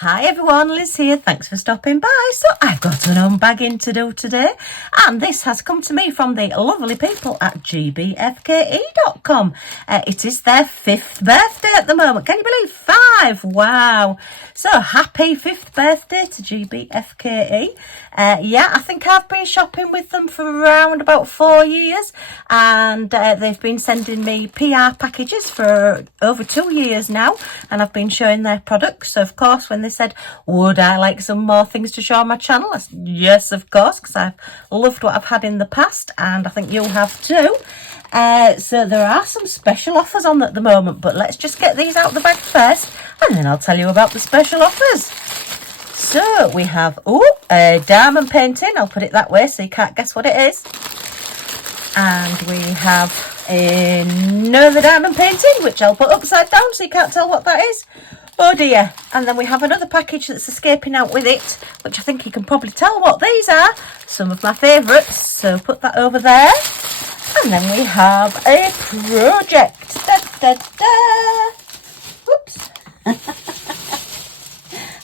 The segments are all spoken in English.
Hi everyone, Liz here. Thanks for stopping by. So I've got an unbagging to do today, and this has come to me from the lovely people at GBFKE.com. It is their 5th birthday at the moment. Can you believe 5? Wow. So happy 5th birthday to GBFKE. Yeah, I think I've been shopping with them for around about 4 years, and they've been sending me PR packages for over 2 years now, and I've been showing their products. So of course, when they said, would I like some more things to show on my channel? I said, yes, of course, because I've loved what I've had in the past, and I think you'll have too. So there are some special offers on at the moment, but let's just get these out the bag first, and then I'll tell you about the special offers. So we have, a diamond painting. I'll put it that way so you can't guess what it is. And we have another diamond painting, which I'll put upside down so you can't tell what that is. Oh dear. And then we have another package that's escaping out with it, which I think you can probably tell what these are. Some of my favourites. So put that over there. And then we have a project. Da, da, da. Whoops.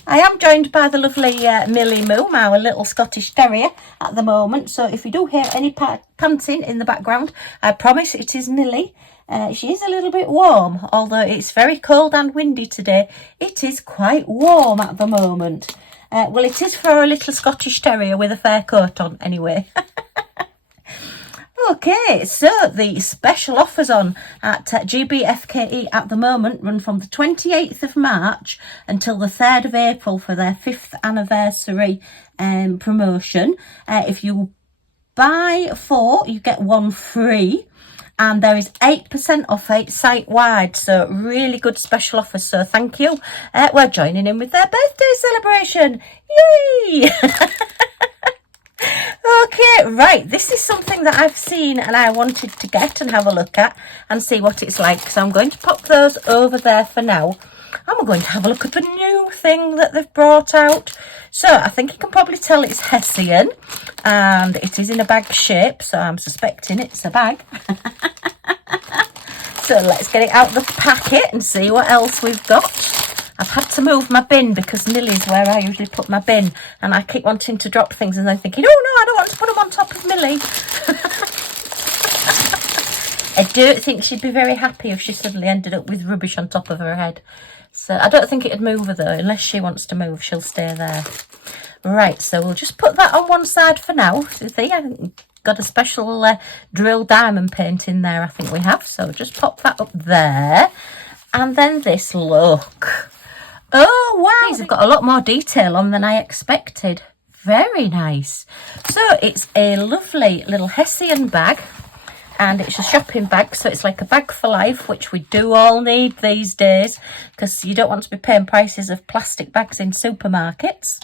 I am joined by the lovely Millie Moo, our little Scottish Terrier at the moment. So if you do hear any panting in the background, I promise it is Millie. She is a little bit warm, although it's very cold and windy today. It is quite warm at the moment. Well, it is for a little Scottish Terrier with a fair coat on anyway. Okay, so the special offers on at GBFKE at the moment run from the 28th of March until the 3rd of April for their 5th anniversary promotion. If you buy 4, you get 1 free. And there is 8% off site-wide, so really good special offers. So thank you. We're joining in with their birthday celebration. Yay! Okay, right, this is something that I've seen and I wanted to get and have a look at and see what it's like. So I'm going to pop those over there for now. And we're going to have a look at the new thing that they've brought out. So I think you can probably tell it's Hessian, and it is in a bag shape, so I'm suspecting it's a bag. So let's get it out of the packet and see what else we've got. I've had to move my bin because Millie's where I usually put my bin, and I keep wanting to drop things and then thinking, oh no, I don't want to put them on top of Millie. I don't think she'd be very happy if she suddenly ended up with rubbish on top of her head. So I don't think it'd move her though. Unless she wants to move, she'll stay there. Right, so we'll just put that on one side for now. So see, I've got a special drill diamond paint in there, I think we have. So just pop that up there. And then this look. Oh wow, these have got a lot more detail on than I expected. Very nice. So it's a lovely little Hessian bag, and it's a shopping bag, so it's like a bag for life, which we do all need these days because you don't want to be paying prices of plastic bags in supermarkets.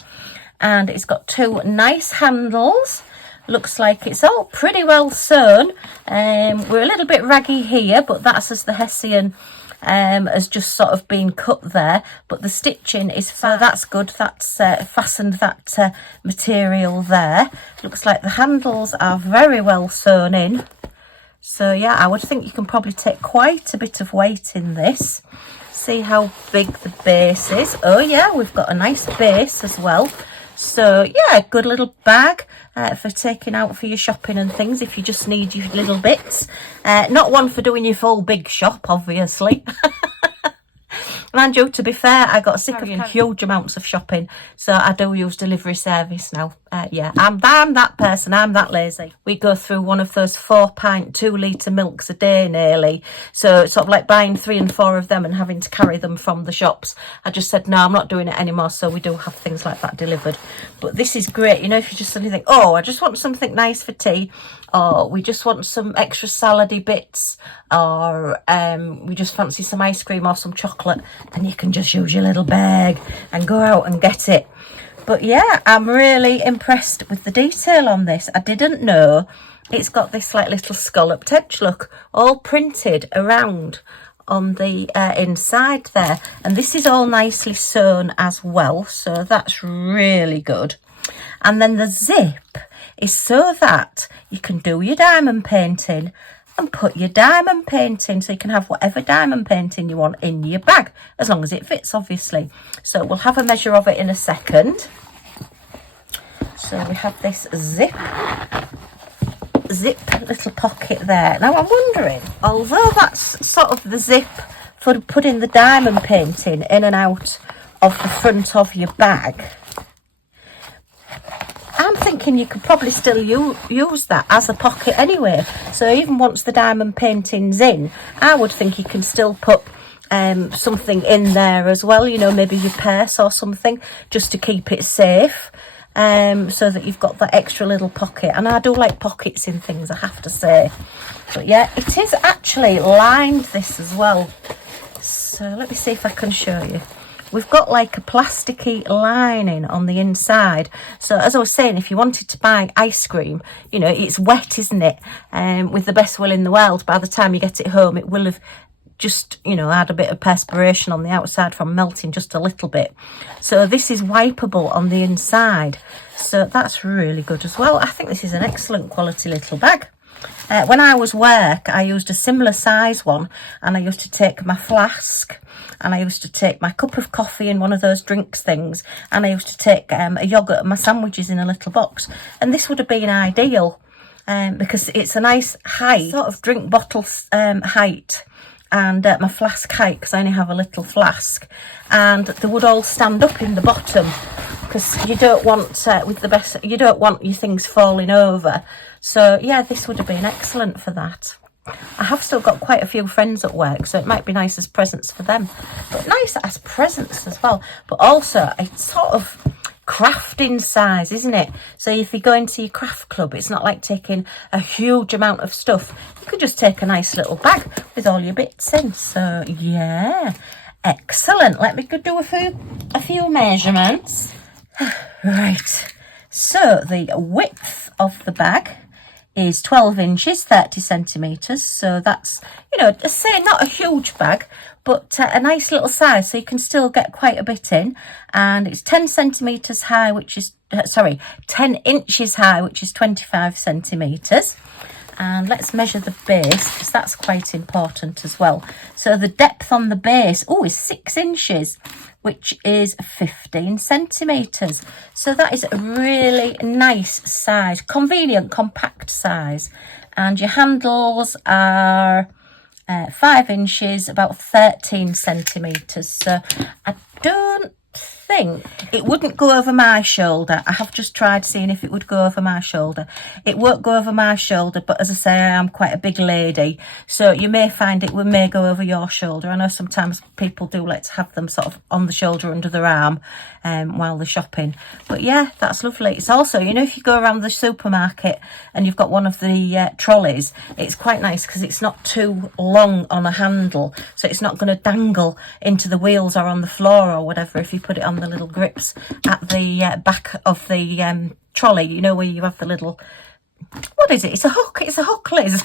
And it's got 2 nice handles. Looks like it's all pretty well sewn. We're a little bit raggy here, but that's as the Hessian has just sort of been cut there, but the stitching is, so that's good. That's fastened that material there. Looks like the handles are very well sewn in. So yeah, I would think you can probably take quite a bit of weight in this. See how big the base is. Oh yeah, we've got a nice base as well. So yeah, good little bag for taking out for your shopping and things if you just need your little bits. Not one for doing your full big shop, obviously. Mind you, to be fair, I got sick of huge amounts of shopping, so I do use delivery service now. Yeah, I'm that person, I'm that lazy. We go through one of those 4-pint, 2-litre milks a day nearly, so it's sort of like buying 3 and 4 of them and having to carry them from the shops. I just said, no, I'm not doing it anymore, so we do have things like that delivered. But this is great, you know, if you just suddenly think, oh, I just want something nice for tea, or we just want some extra salady bits, or we just fancy some ice cream or some chocolate, and you can just use your little bag and go out and get it. But yeah, I'm really impressed with the detail on this. I didn't know it's got this like little scalloped edge, look, all printed around on the inside there, and this is all nicely sewn as well, so that's really good. And then the zip is so that you can do your diamond painting and put your diamond painting, so you can have whatever diamond painting you want in your bag, as long as it fits, obviously. So we'll have a measure of it in a second. So we have this zip little pocket there. Now I'm wondering, although that's sort of the zip for putting the diamond painting in and out of the front of your bag, I'm thinking you could probably still use that as a pocket anyway. So even once the diamond painting's in, I would think you can still put something in there as well, you know, maybe your purse or something, just to keep it safe. So that you've got that extra little pocket. And I do like pockets in things, I have to say. But yeah, it is actually lined, this as well. So let me see if I can show you. We've got like a plasticky lining on the inside. So as I was saying, if you wanted to buy ice cream, you know, it's wet, isn't it? With the best will in the world, by the time you get it home, it will have just, you know, add a bit of perspiration on the outside from melting just a little bit. So this is wipeable on the inside, so that's really good as well. I think this is an excellent quality little bag. When I was work, I used a similar size one, and I used to take my flask, and I used to take my cup of coffee in one of those drinks things, and I used to take a yoghurt and my sandwiches in a little box. And this would have been ideal, because it's a nice height, sort of drink bottle height, and my flask height, because I only have a little flask, and they would all stand up in the bottom, because you don't want you don't want your things falling over. So yeah, this would have been excellent for that. I have still got quite a few friends at work, so it might be nice as presents for them, but nice as presents as well. But also it's sort of crafting size, isn't it? So if you go into your craft club, it's not like taking a huge amount of stuff. You could just take a nice little bag with all your bits in. So yeah, excellent. Let me go do a few measurements. Right, so the width of the bag is 12 inches 30 centimeters. So that's, you know, say not a huge bag, but a nice little size, so you can still get quite a bit in. And it's 10 centimeters high, which is 10 inches high, which is 25 centimeters. And let's measure the base, because that's quite important as well. So the depth on the base, is 6 inches, which is 15 centimeters. So that is a really nice size, convenient, compact size. And your handles are 5 inches, about 13 centimeters. So I don't think it wouldn't go over my shoulder. I have just tried seeing if it would go over my shoulder. It won't go over my shoulder, but as I say, I am quite a big lady, so you may find it may go over your shoulder. I know sometimes people do like to have them sort of on the shoulder, under their arm, while they're shopping. But yeah, that's lovely. It's also, you know, if you go around the supermarket and you've got one of the trolleys, it's quite nice because it's not too long on a handle, so it's not going to dangle into the wheels or on the floor or whatever if you put it on the little grips at the back of the trolley, you know, where you have the little, what is it? It's a hook, Liz.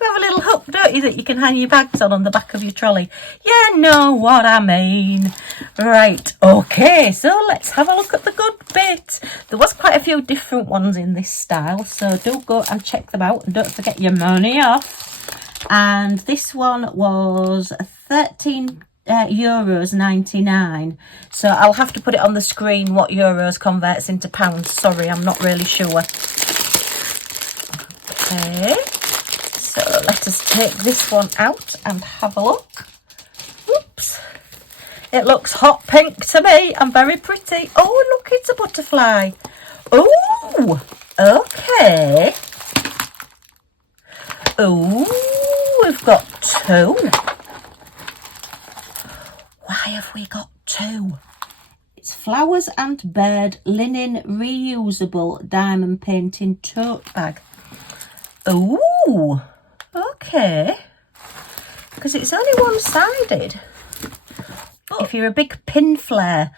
You have a little hook, don't you, that you can hang your bags on the back of your trolley. You know what I mean. Right, okay, so let's have a look at the good bit. There was quite a few different ones in this style, so do go and check them out, and don't forget your money off. And this one was 13 euros 99. So I'll have to put it on the screen what euros converts into pounds. Sorry, I'm not really sure. Okay, so let us take this one out and have a look. Oops, it looks hot pink to me and very pretty. Oh, look, it's a butterfly. Oh, okay. Oh, we've got two. Why have we got two? It's flowers and bird linen reusable diamond painting tote bag. Oh, okay. Because it's only one-sided. If you're a big pin flare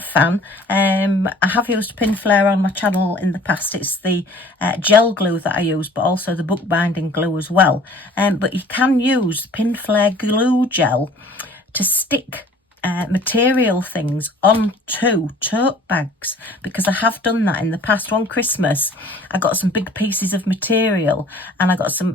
fan, I have used pin flare on my channel in the past. It's the gel glue that I use, but also the bookbinding glue as well. But you can use pin flare glue gel to stick material things onto tote bags, because I have done that in the past. One Christmas I got some big pieces of material and I got some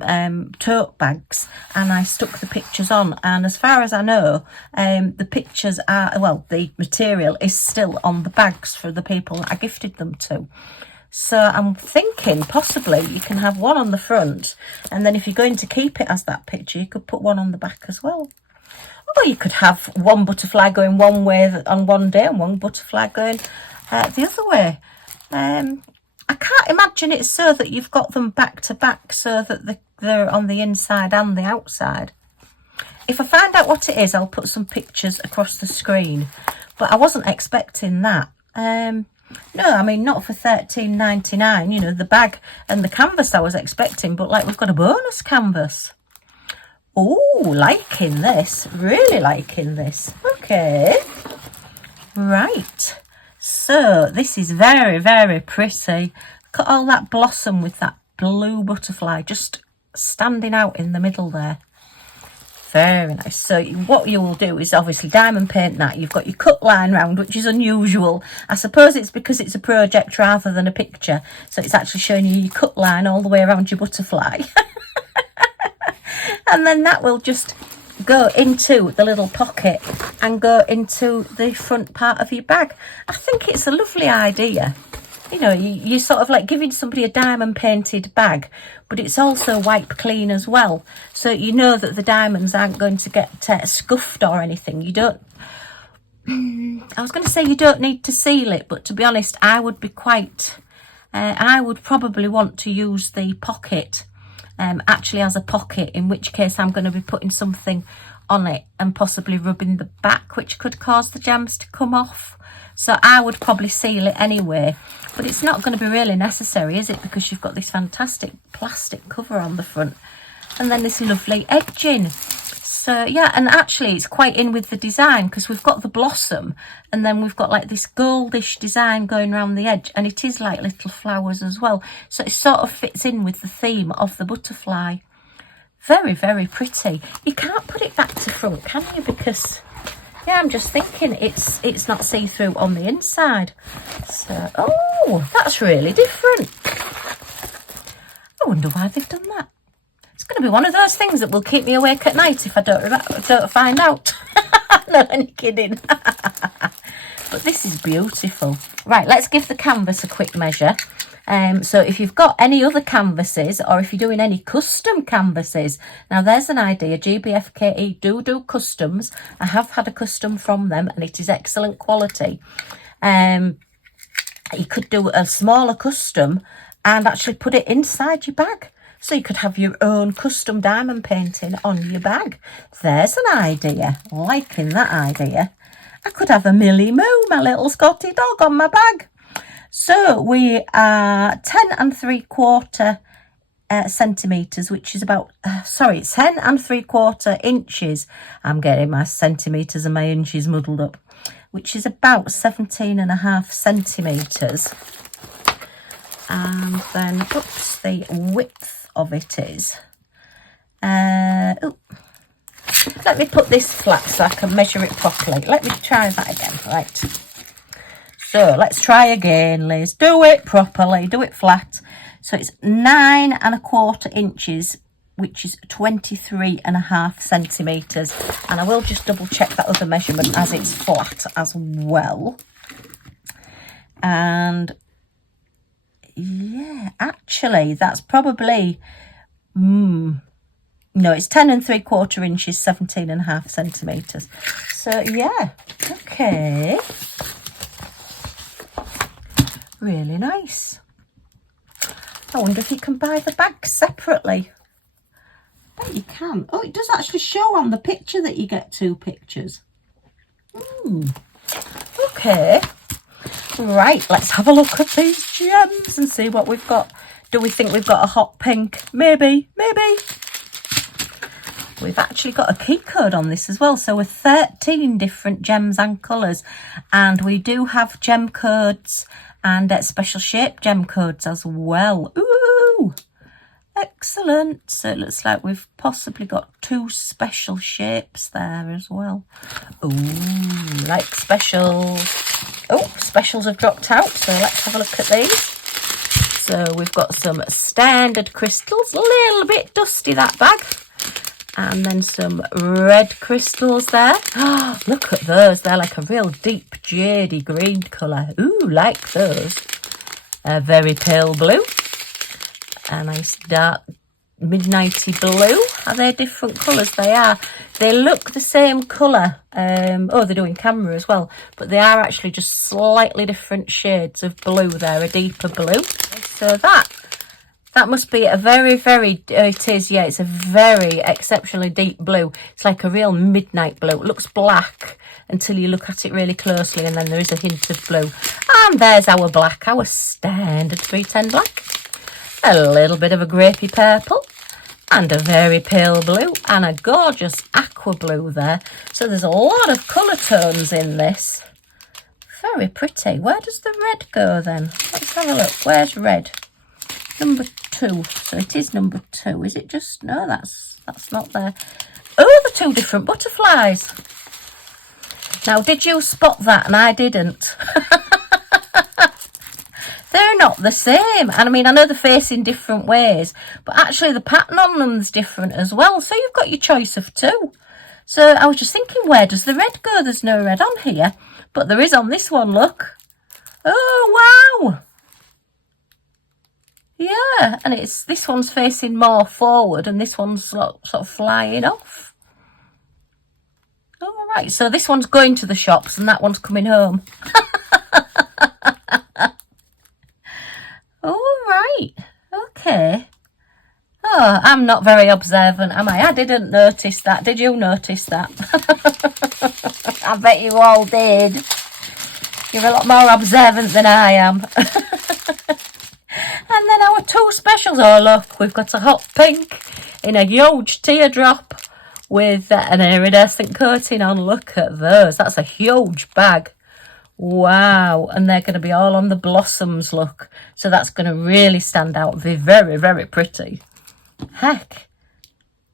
tote bags, and I stuck the pictures on, and as far as I know, the pictures are, well, the material is still on the bags for the people that I gifted them to. So I'm thinking possibly you can have one on the front, and then if you're going to keep it as that picture, you could put one on the back as well. Or you could have one butterfly going one way on one day and one butterfly going the other way. I can't imagine it so that you've got them back to back so that they're on the inside and the outside. If I find out what it is, I'll put some pictures across the screen. But I wasn't expecting that. No, I mean, not for $13.99. You know, the bag and the canvas I was expecting. But, like, we've got a bonus canvas. Oh, liking this. Really liking this. Okay. Right. So, this is very, very pretty. Look at all that blossom with that blue butterfly just standing out in the middle there. Very nice. So, what you will do is obviously diamond paint that. You've got your cut line round, which is unusual. I suppose it's because it's a project rather than a picture. So, it's actually showing you your cut line all the way around your butterfly. And then that will just go into the little pocket and go into the front part of your bag. I think it's a lovely idea. You know, you're sort of like giving somebody a diamond painted bag, but it's also wipe clean as well. So you know that the diamonds aren't going to get scuffed or anything. You don't, I was going to say you don't need to seal it, but to be honest, I would be I would probably want to use the pocket actually as a pocket, in which case I'm going to be putting something on it and possibly rubbing the back, which could cause the gems to come off. So I would probably seal it anyway, but it's not going to be really necessary, is it? Because you've got this fantastic plastic cover on the front and then this lovely edging. So yeah, and actually it's quite in with the design, because we've got the blossom and then we've got like this goldish design going around the edge, and it is like little flowers as well. So it sort of fits in with the theme of the butterfly. Very, very pretty. You can't put it back to front, can you? Because, yeah, I'm just thinking it's not see-through on the inside. So, oh, that's really different. I wonder why they've done that. It's going to be one of those things that will keep me awake at night if I don't find out. No, I'm kidding. But this is beautiful. Right, let's give the canvas a quick measure. So if you've got any other canvases, or if you're doing any custom canvases, now there's an idea. GBFKE do customs. I have had a custom from them and it is excellent quality. You could do a smaller custom and actually put it inside your bag. So you could have your own custom diamond painting on your bag. There's an idea. Liking that idea. I could have a Millie Moo, my little Scotty dog, on my bag. So we are 10 3/4 centimetres, which is about, 10 3/4 inches. I'm getting my centimetres and my inches muddled up, which is about 17.5 centimetres. And then, oops, the width of it is, let me put this flat so I can measure it properly. Let me try that again, right. So let's try again, Liz. Do it properly, do it flat. So it's 9 1/4 inches, which is 23.5 centimetres. And I will just double check that other measurement as it's flat as well. And yeah, actually that's probably, no, it's 10 3/4 inches, 17.5 centimetres. So yeah, okay. Really nice. I wonder if you can buy the bags separately. I bet you can. Oh, it does actually show on the picture that you get 2 pictures. Okay. Right, let's have a look at these gems and see what we've got. Do we think we've got a hot pink? Maybe, maybe. We've actually got a key code on this as well. So we're 13 different gems and colours. And we do have gem codes and special shape gem codes as well. Ooh, Excellent. So it looks like we've possibly got 2 special shapes there as well. Ooh, like specials. Oh, specials have dropped out, so let's have a look at these. So we've got some standard crystals, a little bit dusty that bag. And then some red crystals there. Oh, look at those, they're like a real deep jadey green colour. Ooh, like those. A very pale blue. A nice dark midnighty blue. Are they different colours? They are. They look the same colour. Oh, they do in camera as well. But they are actually just slightly different shades of blue there. A deeper blue. So that must be a very, very, it is, yeah, it's a very exceptionally deep blue. It's like a real midnight blue. It looks black until you look at it really closely, and then there is a hint of blue. And there's our black, our standard 310 black. A little bit of a grapey purple and a very pale blue and a gorgeous aqua blue there. So there's a lot of colour tones in this. Very pretty. Where does the red go then? Let's have a look. Where's red? Number 2. So it is number 2. Is it just... No, that's not there. Oh, the 2 different butterflies. Now, did you spot that? And I didn't. They're not the same. And I mean, I know they're facing different ways, but actually the pattern on them's different as well. So you've got your choice of 2. So I was just thinking, where does the red go? There's no red on here, but there is on this one, look. Oh, wow. Yeah, and it's this one's facing more forward and this one's sort of flying off. All right, so this one's going to the shops and that one's coming home. All right, okay. Oh, I'm not very observant, am I? I didn't notice that. Did you notice that? I bet you all did. You're a lot more observant than I am. And then our 2 specials. Oh, look, we've got a hot pink in a huge teardrop with an iridescent coating on. Look at those. That's a huge bag. Wow. And they're going to be all on the blossoms, look. So that's going to really stand out. They're very, very pretty. Heck.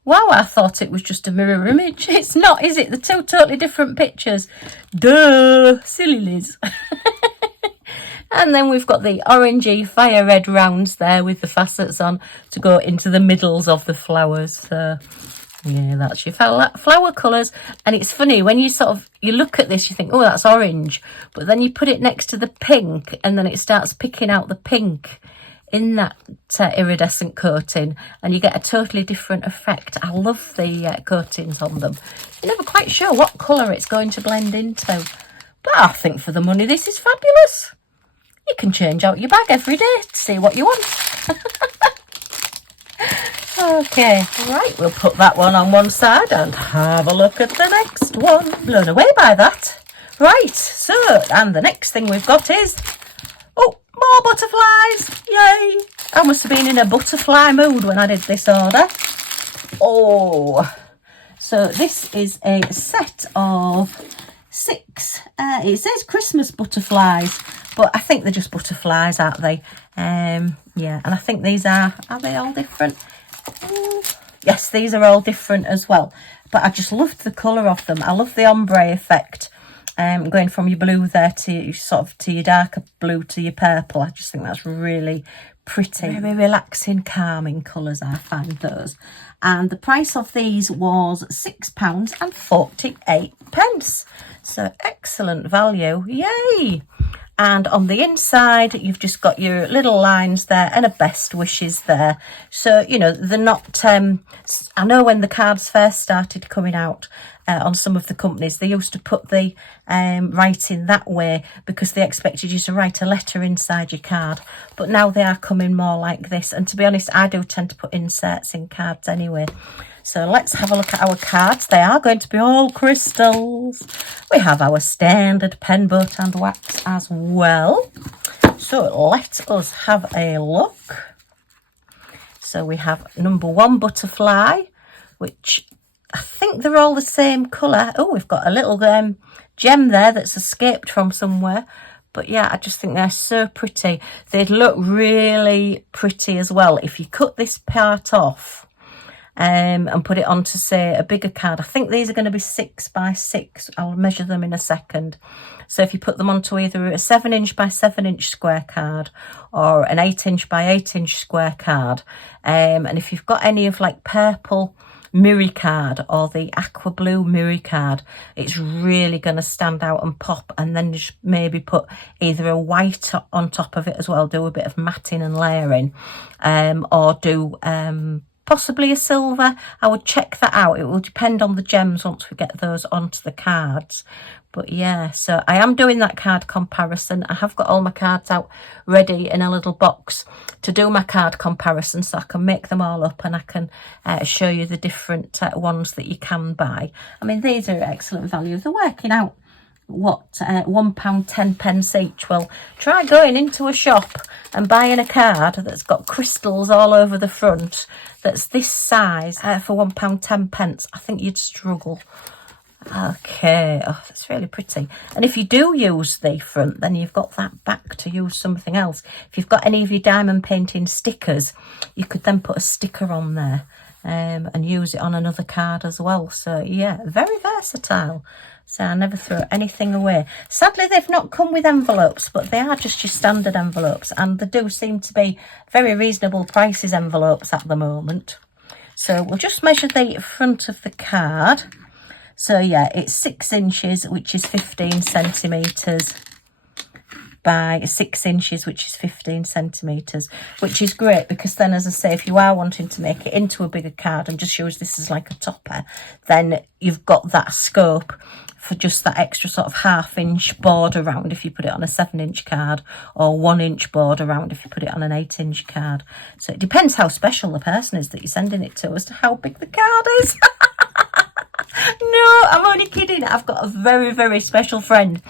Wow, I thought it was just a mirror image. It's not, is it? They're 2 totally different pictures. Duh. Silly Liz. And then we've got the orangey fire red rounds there with the facets on to go into the middles of the flowers. So, yeah, that's your flower colours. And it's funny, when you you look at this, you think, oh, that's orange. But then you put it next to the pink and then it starts picking out the pink in that iridescent coating. And you get a totally different effect. I love the coatings on them. You're never quite sure what colour it's going to blend into. But I think for the money, this is fabulous. You can change out your bag every day to see what you want. Okay, right, we'll put that one on one side and have a look at the next one. Blown away by that. Right, so, and the next thing we've got is, oh, more butterflies. Yay. I must have been in a butterfly mood when I did this order. Oh, so this is a set of 6. It says Christmas butterflies, but I think they're just butterflies, aren't they? Yeah, and I think these are they all different? Yes, these are all different as well. But I just loved the colour of them. I love the ombre effect. Going from your blue there to to your darker blue to your purple. I just think that's really pretty. Very relaxing, calming colours, I find those. And the price of these was £6.48. So excellent value. Yay! And on the inside, you've just got your little lines there and a best wishes there. So, you know, they're not... I know when the cards first started coming out on some of the companies, they used to put the writing that way because they expected you to write a letter inside your card. But now they are coming more like this. And to be honest, I do tend to put inserts in cards anyway. So let's have a look at our cards. They are going to be all crystals. We have our standard pen, boat and wax as well. So let us have a look. So we have number 1 butterfly, which I think they're all the same colour. Oh, we've got a little gem there that's escaped from somewhere. But yeah, I just think they're so pretty. They'd look really pretty as well if you cut this part off and put it onto, say, a bigger card. I think these are going to be 6 by 6. I'll measure them in a second. So if you put them onto either a 7-inch by 7-inch square card or an 8-inch by 8-inch square card, and if you've got any of like purple mirror card or the aqua blue mirror card, it's really going to stand out and pop. And then just maybe put either a white on top of it as well, do a bit of matting and layering, or do possibly a silver. I would check that out. It will depend on the gems once we get those onto the cards. But yeah, so I am doing that card comparison. I have got all my cards out ready in a little box to do my card comparison, so I can make them all up and I can show you the different ones that you can buy. I mean, these are excellent value. They're working out, what, £1.10 each. Well, try going into a shop and buying a card that's got crystals all over the front that's this size for £1.10. I think you'd struggle. Okay, oh, that's really pretty. And if you do use the front, then you've got that back to use something else. If you've got any of your diamond painting stickers, you could then put a sticker on there and use it on another card as well. So yeah, very versatile. So I never throw anything away. Sadly, they've not come with envelopes, but they are just your standard envelopes, and they do seem to be very reasonable prices envelopes at the moment. So we'll just measure the front of the card. So yeah, it's 6 inches, which is 15 centimetres, by 6 inches, which is 15 centimetres, which is great because then, as I say, if you are wanting to make it into a bigger card and just use this as like a topper, then you've got that scope for just that extra sort of 1/2-inch border round if you put it on a 7-inch card, or 1-inch border round if you put it on an 8-inch card. So it depends how special the person is that you're sending it to as to how big the card is. No, I'm only kidding. I've got a very, very special friend,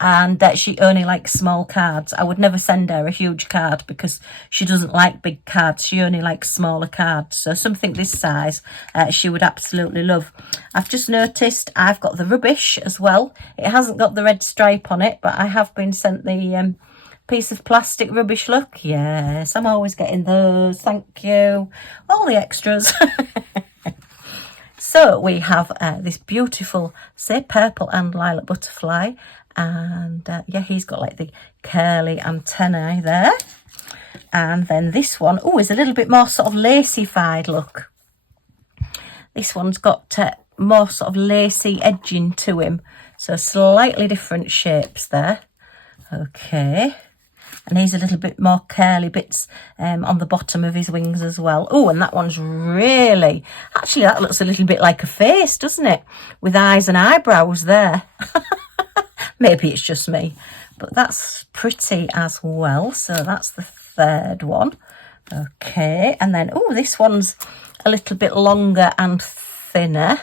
and she only likes small cards. I would never send her a huge card because she doesn't like big cards. She only likes smaller cards. So something this size she would absolutely love. I've just noticed I've got the rubbish as well. It hasn't got the red stripe on it, but I have been sent the piece of plastic rubbish look. Yes, I'm always getting those. Thank you. All the extras. So we have this beautiful, say, purple and lilac butterfly. And yeah, he's got like the curly antennae there. And then this one, oh, is a little bit more sort of lacy-fied look. This one's got more sort of lacy edging to him. So slightly different shapes there. Okay. And he's a little bit more curly bits on the bottom of his wings as well. Oh, and that one's really... Actually, that looks a little bit like a face, doesn't it? With eyes and eyebrows there. Maybe it's just me. But that's pretty as well. So that's the third one. Okay. And then, oh, this one's a little bit longer and thinner.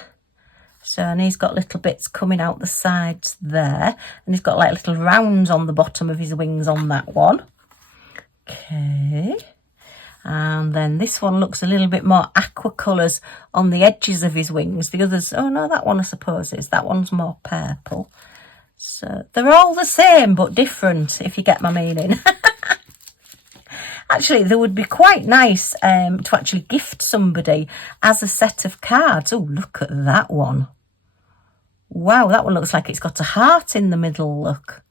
So, and he's got little bits coming out the sides there. And he's got like little rounds on the bottom of his wings on that one. Okay. And then this one looks a little bit more aqua colours on the edges of his wings. The others, oh no, that one I suppose is. That one's more purple. So they're all the same but different, if you get my meaning. Actually, they would be quite nice to actually gift somebody as a set of cards. Oh, look at that one. Wow, that one looks like it's got a heart in the middle, look.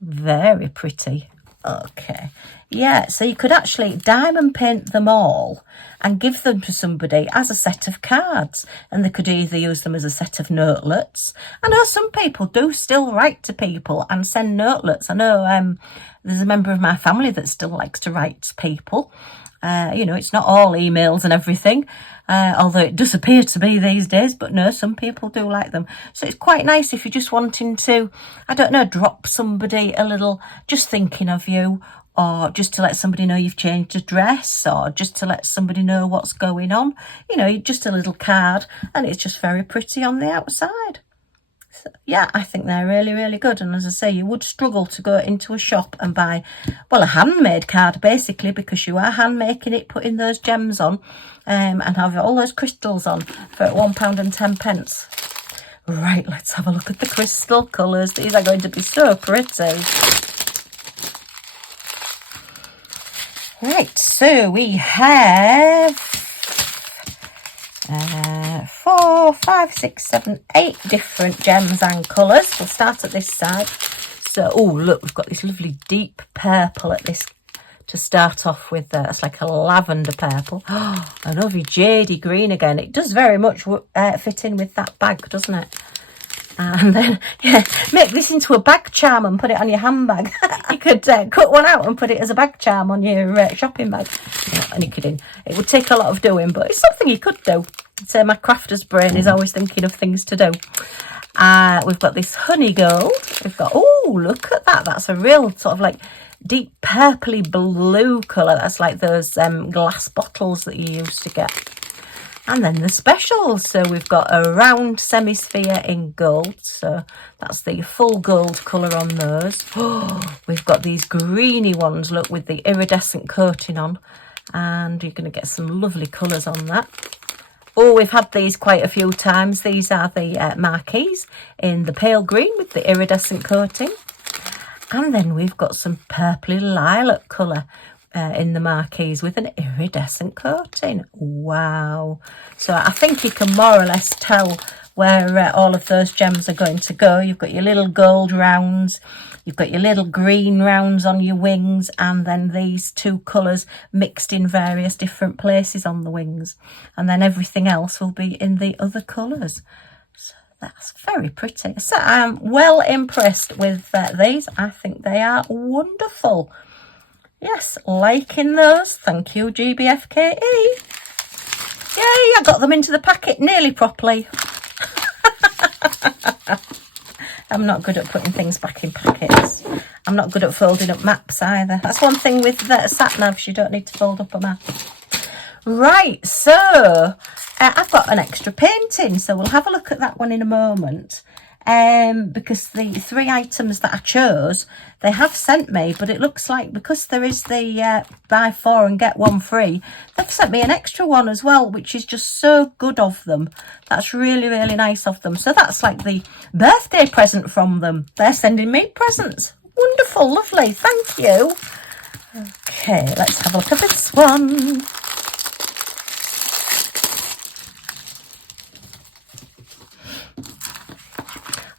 Very pretty. Okay. Yeah, so you could actually diamond paint them all and give them to somebody as a set of cards. And they could either use them as a set of notelets. I know some people do still write to people and send notelets. I know there's a member of my family that still likes to write to people. You know, it's not all emails and everything, although it does appear to be these days, but no, some people do like them. So it's quite nice if you're just wanting to, I don't know, drop somebody a little, just thinking of you, or just to let somebody know you've changed address, or just to let somebody know what's going on. You know, just a little card, and it's just very pretty on the outside. So, yeah, I think they're really, really good. And as I say, you would struggle to go into a shop and buy, well, a handmade card, basically, because you are hand making it, putting those gems on and have all those crystals on for £1.10. Right, let's have a look at the crystal colours. These are going to be so pretty. so we have 4, 5, 6, 7, 8 different gems and colours. We'll start at this side. So, oh look, we've got this lovely deep purple at this to start off with. It's like a lavender purple. Oh, a lovely jadey green again. It does very much fit in with that bag, doesn't it? And then, yeah, make this into a bag charm and put it on your handbag. You could cut one out and put it as a bag charm on your shopping bag. Not any kidding. It would take a lot of doing, but it's something you could do. So my crafter's brain is always thinking of things to do. We've got this honey gold. We've got, oh, look at that. That's a real sort of like deep purpley blue colour. That's like those glass bottles that you used to get. And then the specials. So we've got a round semi-sphere in gold. So that's the full gold colour on those. Oh, we've got these greeny ones, look, with the iridescent coating on. And you're going to get some lovely colours on that. Oh, we've had these quite a few times. These are the marquees in the pale green with the iridescent coating. And then we've got some purpley lilac colour in the marquees with an iridescent coating. Wow. So I think you can more or less tell where all of those gems are going to go. You've got your little gold rounds, you've got your little green rounds on your wings, and then these two colours mixed in various different places on the wings. And then everything else will be in the other colours. So that's very pretty. So I'm well impressed with these. I think they are wonderful. Yes, liking those. Thank you, GBFKE. Yay, I got them into the packet nearly properly. I'm not good at putting things back in packets. I'm not good at folding up maps either. That's one thing with sat-navs, you don't need to fold up a map. Right, so I've got an extra painting, so we'll have a look at that one in a moment. Because the 3 items that I chose, they have sent me, but it looks like because there is the buy 4 and get 1 free, they've sent me an extra one as well, which is just so good of them. That's really, really nice of them. So that's like the birthday present from them. They're sending me presents. Wonderful, lovely, thank you. Okay, let's have a look at this one.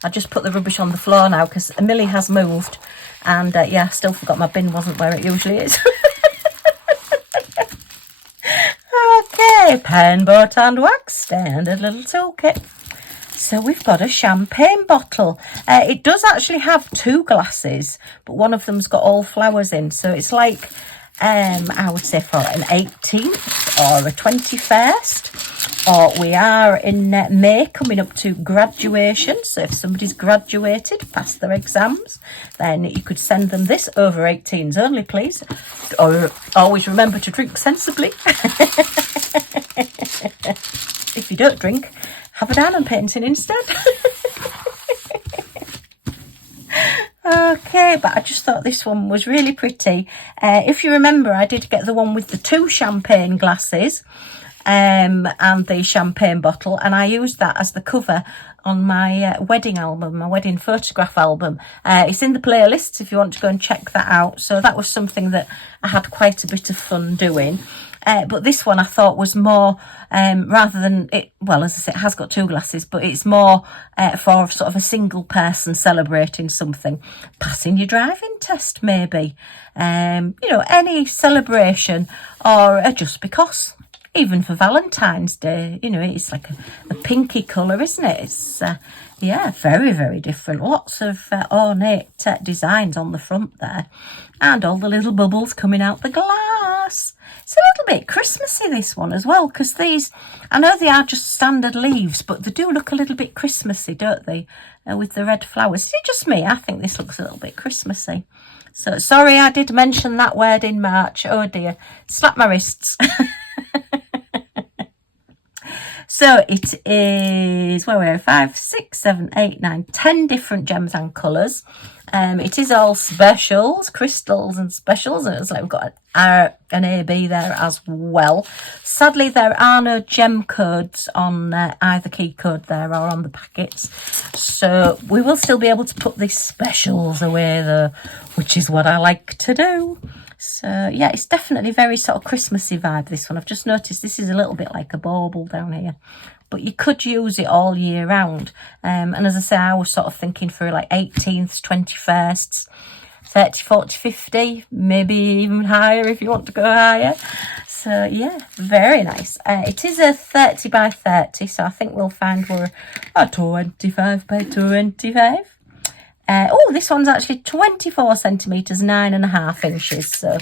I just put the rubbish on the floor now because Millie has moved, and yeah, I still forgot my bin wasn't where it usually is. Okay, pen, boat and wax, standard little toolkit. So we've got a champagne bottle. It does actually have 2 glasses, but one of them's got all flowers in. So it's like, I would say for an 18th or a 21st. Or we are in May, coming up to graduation. So if somebody's graduated, passed their exams, then you could send them this. Over 18s only, please. Or always remember to drink sensibly. If you don't drink, have a diamond painting instead. Okay, but I just thought this one was really pretty. If you remember, I did get the one with the 2 champagne glasses. And the champagne bottle, and I used that as the cover on my wedding album, my wedding photograph album. It's in the playlists if you want to go and check that out. So that was something that I had quite a bit of fun doing. But this one I thought was more, rather than it, well, as I said, it has got 2 glasses, but it's more for sort of a single person celebrating something. Passing your driving test, maybe. You know, any celebration, or just because. Even for Valentine's Day, you know, it's like a pinky colour, isn't it? It's, yeah, very, very different. Lots of ornate designs on the front there. And all the little bubbles coming out the glass. It's a little bit Christmassy, this one, as well, because these, I know they are just standard leaves, but they do look a little bit Christmassy, don't they? With the red flowers. Is it just me? I think this looks a little bit Christmassy. So, sorry I did mention that word in March. Oh, dear. Slap my wrists. So it is, where are we? 5, 6, 7, 8, 9, 10 different gems and colours. It is all specials, crystals and specials. And it's like we've got an AB there as well. Sadly, there are no gem codes on either key code there or on the packets. So we will still be able to put these specials away though, which is what I like to do. So yeah, it's definitely very sort of Christmassy vibe, this one. I've just noticed this is a little bit like a bauble down here, but you could use it all year round. And as I say, I was sort of thinking for like 18th, 21st, 30, 40, 50, maybe even higher if you want to go higher. So yeah, very nice. It is a 30 by 30, so I think we'll find we're a 25 by 25. Oh, this one's actually 24 centimetres, 9.5 inches. So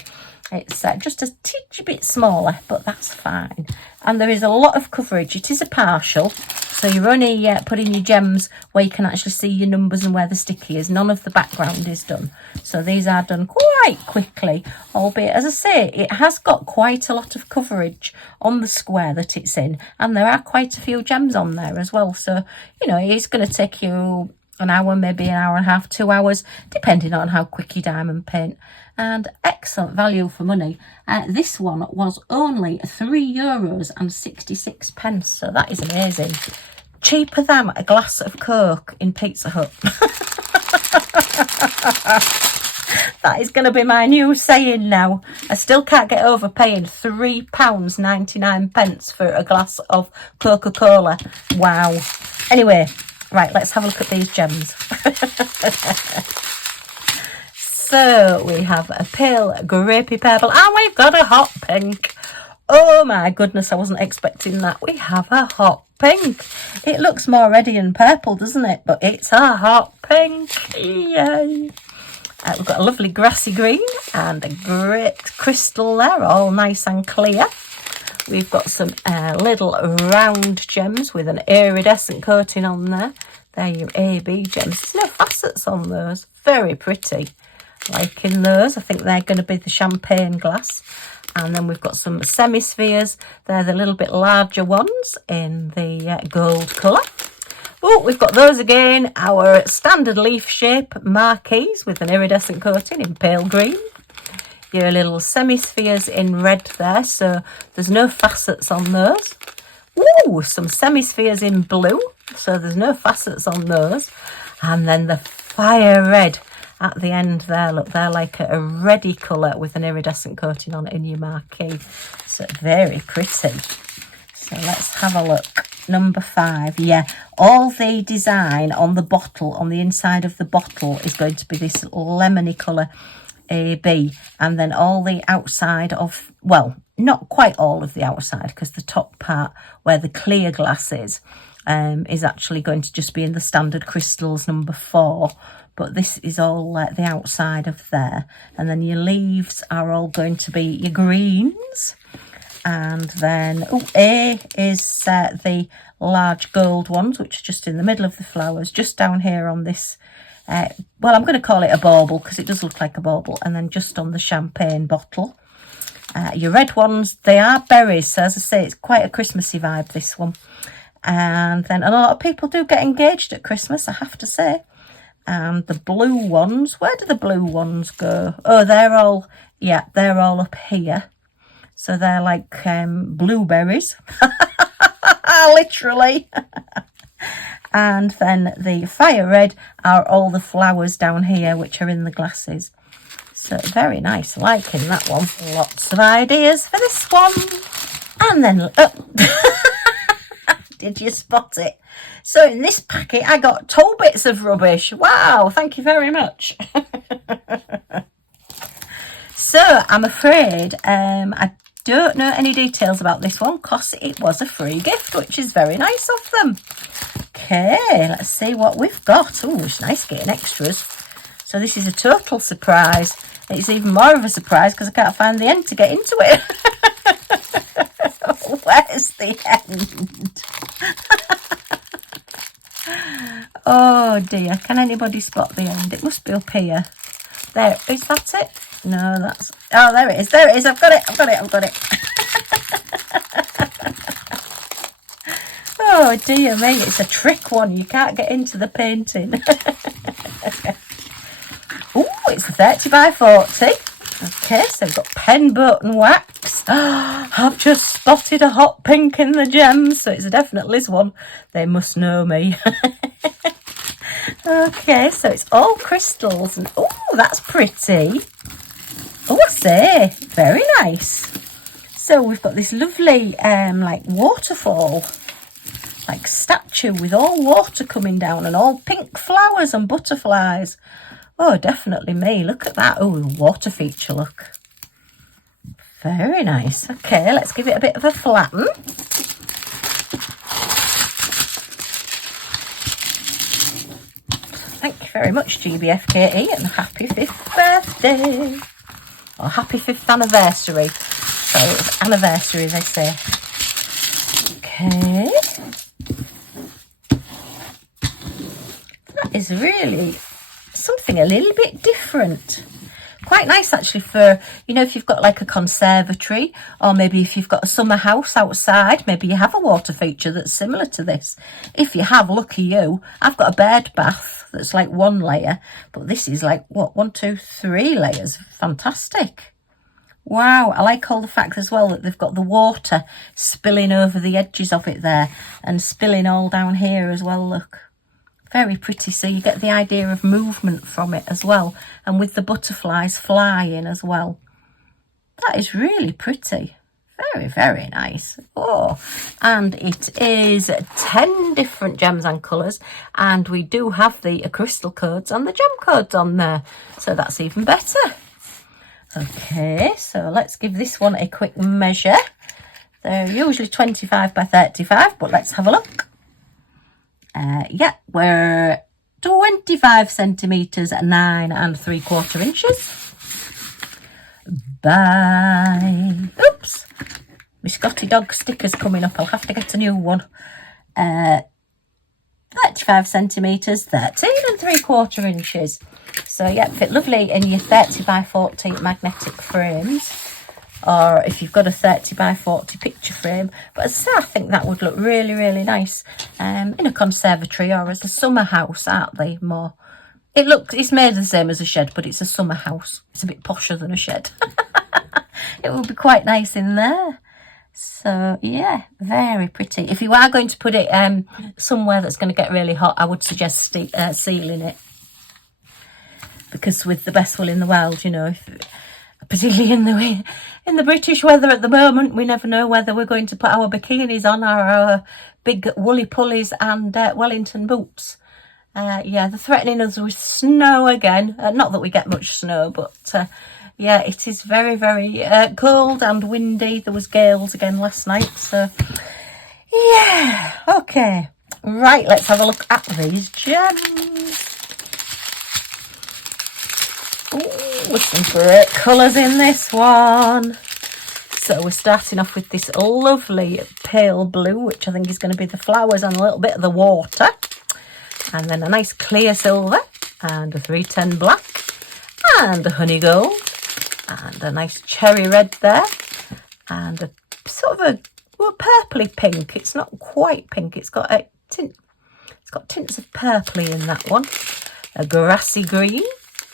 it's just a teensy bit smaller, but that's fine. And there is a lot of coverage. It is a partial, so you're only putting your gems where you can actually see your numbers and where the sticky is. None of the background is done. So these are done quite quickly, albeit, as I say, it has got quite a lot of coverage on the square that it's in. And there are quite a few gems on there as well. So, you know, it's going to take you an hour, maybe an hour and a half, 2 hours, depending on how quick you diamond paint. And excellent value for money. This one was only €3.66, so that is amazing. Cheaper than a glass of Coke in Pizza Hut. That is going to be my new saying now. I still can't get over paying £3.99 for a glass of Coca-Cola. Wow. Anyway, right, let's have a look at these gems. So we have a pale grapey purple, and we've got a hot pink. Oh my goodness, I wasn't expecting that. We have a hot pink. It looks more reddy and purple, doesn't it? But it's a hot pink. Yay. We've got a lovely grassy green and a great crystal there, all nice and clear. We've got some little round gems with an iridescent coating on there. They're your AB gems. There's no facets on those. Very pretty. Liking those. I think they're going to be the champagne glass. And then we've got some semispheres. They're the little bit larger ones in the gold colour. Oh, we've got those again. Our standard leaf shape marquees with an iridescent coating in pale green. Your little semispheres in red there, so there's no facets on those. Ooh, some semispheres in blue, so there's no facets on those. And then the fire red at the end there. Look, they're like a reddy colour with an iridescent coating on it in your marquee. So very pretty. So let's have a look. Number 5. Yeah, all the design on the bottle, on the inside of the bottle, is going to be this lemony colour AB. And then all the outside of, well, not quite all of the outside, because the top part where the clear glass is actually going to just be in the standard crystals number 4. But this is all the outside of there. And then your leaves are all going to be your greens. And then, A is the large gold ones, which are just in the middle of the flowers, just down here on this, well, I'm going to call it a bauble because it does look like a bauble. And then just on the champagne bottle. Your red ones, they are berries. So as I say, it's quite a Christmassy vibe, this one. And then a lot of people do get engaged at Christmas, I have to say. And the blue ones, where do the blue ones go? Oh, they're all, yeah, they're all up here. So they're like blueberries, literally. And then the fire red are all the flowers down here, which are in the glasses. So very nice, liking that one. Lots of ideas for this one. And then, did you spot it? So in this packet, I got 2 bits of rubbish. Wow, thank you very much. So I'm afraid I don't know any details about this one because it was a free gift, which is very nice of them. Okay, let's see what we've got. Oh, it's nice getting extras. So this is a total surprise. It's even more of a surprise because I can't find the end to get into it. Where's the end? Oh dear, can anybody spot the end? It must be up here. There, is that it? No, that's, oh, there it is, there it is, I've got it. Oh dear me, it's a trick one, you can't get into the painting. Oh, it's 30 by 40. Okay, so we've got pen button wax. I've just spotted a hot pink in the gems, so it's a definite Liz one. They must know me. Okay, so it's all crystals. And oh, that's pretty. Oh, I say, very nice. So we've got this lovely like waterfall, like statue with all water coming down and all pink flowers and butterflies. Oh, definitely me. Look at that. Oh, water feature, look. Very nice. Okay, let's give it a bit of a flatten. Thank you very much, GBFKE, and happy 5th birthday. Or happy 5th anniversary. So it's anniversary, they say. Okay. That is really something a little bit different. Quite nice actually for, you know, if you've got like a conservatory, or maybe if you've got a summer house outside, maybe you have a water feature that's similar to this. If you have, lucky you. I've got a bed bath that's like 1 layer, but this is like, what, 1, 2, 3 layers. Fantastic. Wow, I like all the fact as well that they've got the water spilling over the edges of it there and spilling all down here as well, look. Very pretty, so you get the idea of movement from it as well, and with the butterflies flying as well. That is really pretty. Very, very nice. Oh, and it is 10 different gems and colours, and we do have the crystal codes and the gem codes on there, so that's even better. Okay, so let's give this one a quick measure. They're usually 25 by 35, but let's have a look. Yeah, we're 25 centimetres, 9 3/4 inches by, oops, my Scotty dog sticker's coming up, I'll have to get a new one. 35 centimetres, 13 3/4 inches. So yeah, fit lovely in your 30 by 40 magnetic frames, or if you've got a 30 by 40 picture frame. But as I say, I think that would look really, really nice in a conservatory or as a summer house, aren't they? More. It's made the same as a shed, but it's a summer house. It's a bit posher than a shed. It would be quite nice in there. So yeah, very pretty. If you are going to put it somewhere that's going to get really hot, I would suggest sealing it. Because with the best will in the world, you know, particularly in the British weather at the moment, we never know whether we're going to put our bikinis on or our big woolly pulleys and Wellington boots. Yeah, they're threatening us with snow again. Not that we get much snow, but yeah, it is very, very cold and windy. There was gales again last night, so yeah. Okay, right, let's have a look at these gems. Ooh, some great colours in this one. So we're starting off with this lovely pale blue, which I think is going to be the flowers and a little bit of the water. And then a nice clear silver and a 310 black and a honey gold and a nice cherry red there and a sort of a purpley pink. It's not quite pink. It's got a tint. It's got tints of purpley in that one. A grassy green.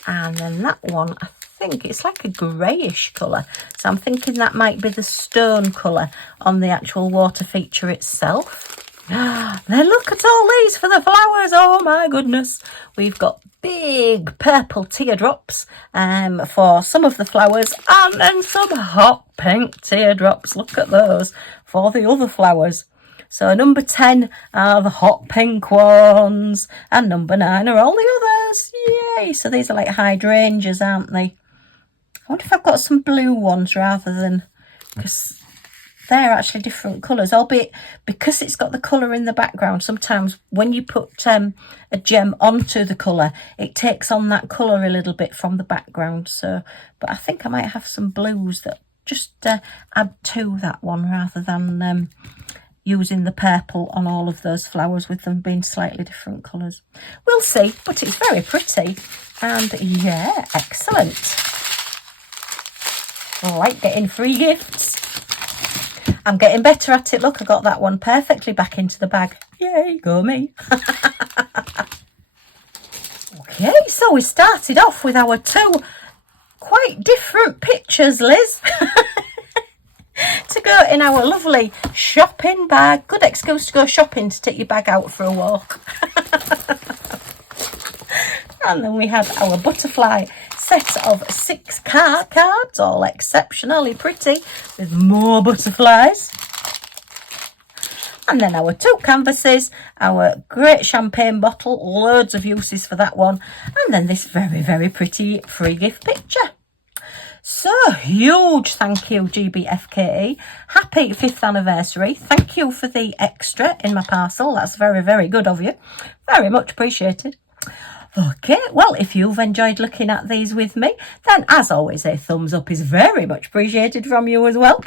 And then that one, I think it's like a greyish colour. So I'm thinking that might be the stone colour on the actual water feature itself. Then look at all these for the flowers. Oh my goodness. We've got big purple teardrops for some of the flowers, and then some hot pink teardrops. Look at those for the other flowers. So number 10 are the hot pink ones, and number 9 are all the others. Yay! So these are like hydrangeas, aren't they? I wonder if I've got some blue ones rather than, because they're actually different colours, albeit because it's got the colour in the background. Sometimes when you put a gem onto the colour, it takes on that colour a little bit from the background. So, but I think I might have some blues that just add to that one rather than using the purple on all of those flowers with them being slightly different colours. We'll see, but it's very pretty. And yeah, excellent. I like getting free gifts. I'm getting better at it. Look, I got that one perfectly back into the bag. Yay, go me. Okay, so we started off with our 2 quite different pictures, Liz. To go in our lovely shopping bag. Good excuse to go shopping, to take your bag out for a walk. And then we had our butterfly set of 6 card cards, all exceptionally pretty, with more butterflies. And then our 2 canvases, our great champagne bottle, loads of uses for that one. And then this very, very pretty free gift picture. So, huge thank you, GBFKE. Happy 5th anniversary. Thank you for the extra in my parcel. That's very, very good of you. Very much appreciated. Okay, well, if you've enjoyed looking at these with me, then as always, a thumbs up is very much appreciated from you as well.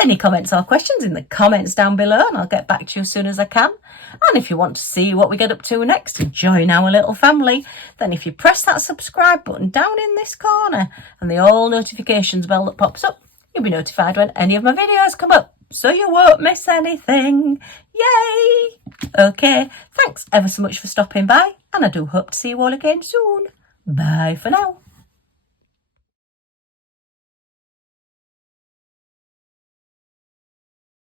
Any comments or questions in the comments down below, and I'll get back to you as soon as I can. And if you want to see what we get up to next and join our little family, then if you press that subscribe button down in this corner and the all notifications bell that pops up, you'll be notified when any of my videos come up, so you won't miss anything. Yay! Okay, thanks ever so much for stopping by, and I do hope to see you all again soon. Bye for now.